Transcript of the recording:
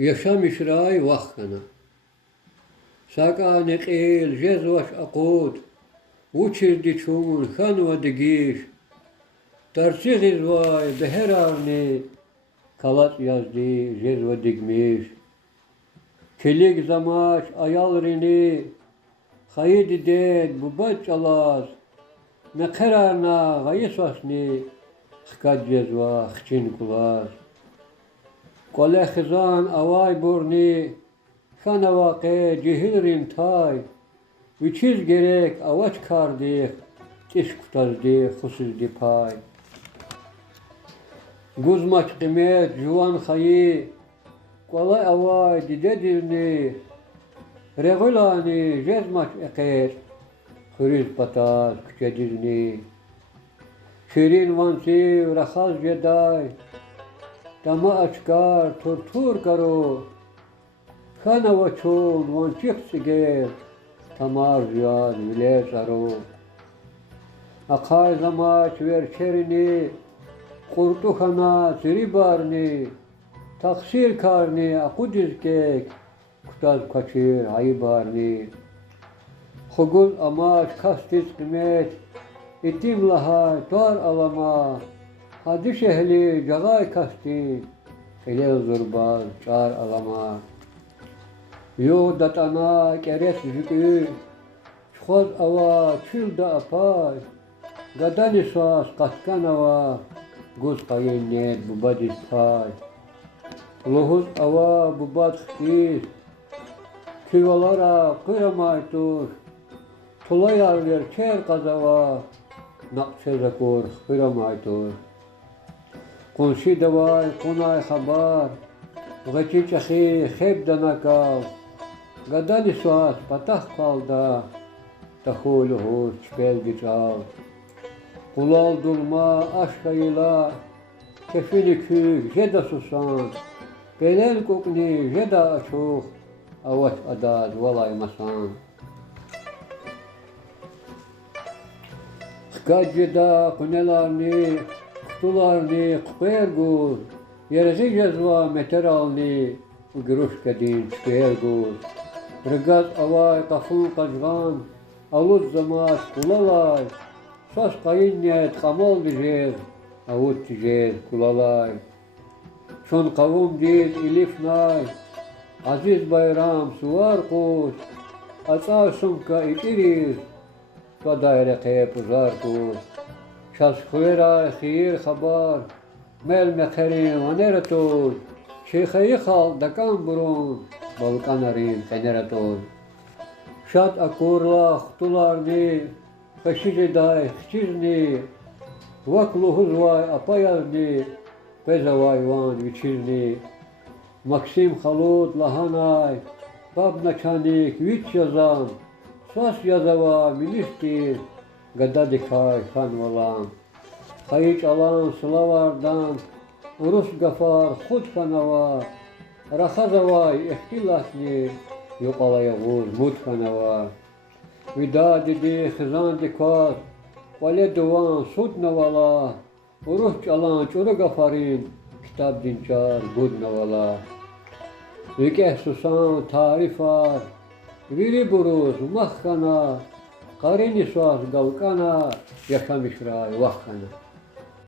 yaşamış ray vakkana. Saka neqil jezvaş akut, uçirdi çumun xanva digiş, tarçiğiz vay beherarni, kalat yazdı jezva digmiş. Kilik zamaş ayal rini, haydi ded bu bacalar, ne kararna gayısasni, xkat jezva xçin kular. Kole xizan avay burni, xana vaqe cihilrin tay, viçiz gerek avaç kardik, tiş kutazdi xusuzdi pay. Guzmaç kıymet juvan xayı, kolay avay didedirni, regulani jezmaç eker, xuriz pataz küçedirni. Şirin vansiv raxaz jeday, dama açkar tortur karo, xana vaçol vançık siger, tamar ziyad vile saro. Akay zamaç verçerini, kurtu xana siribarni, taksir karni akudizkek, kutaz kaçır ayıbarni. Xugul amaç kastis kıymet, itim lahay tar alama, hadi şehli cagay kasti, ile zurbaz çar alama. Yo datana keret zükü, çuhoz ava çılda apay, gadani sas katkan ava, guz kayın net bubadis pay. Luhuz ava bubad xtiz, küvalara kıramaytur, tulayar ver çer kazava, nakçe zakur kıramaytur. Kunşi davay kunay xabar, gıçı çakı xeb danakav, gadani sas patah kalda, tahul hur çpel giçav. Kulal dulma aşkayla, kefini kük jeda susan, belen kokni jeda açuk, avaç adad valaymasan. Xkat jeda kunelarni, kutularni kupergur, yergi jezva meteralni, ugiruş kedin çıkayergur. Rıgaz avay kafun kajgan, alud zamaş kulalay, sas kayın niyet kamal dijer, avut dijer kulalay. Çon kavum dil ilif nay, aziz bayram suvar kuş, ata sumka içiriz, kadayre kayıp uzar kuş. Şas khuyra khir khabar, mel mekherin vaneratol, şeyheyi khal dakan burun, balkanarin feneratol. Şat akurla khtularni, khashiji day khchirni, vakluhuz vay apayazni, pezavay van vichirni. Maksim khalut lahanay, babna çanik vich yazan, sas yazava miliştir, gada dikay khan valan. Hayıç alan sılavardan, urus gafar khud kanava, rakhazavay ihtilasni, yuqalaya guz mut kanava. Vida dedi khizan dikar, vale duvan sud navala, urus çalan çuru gafarin, kitab dinçar bud navala. Vikeh susan tarifar, viri buruz mahkana, karini suas gavkana, yaşamış ray vakkana.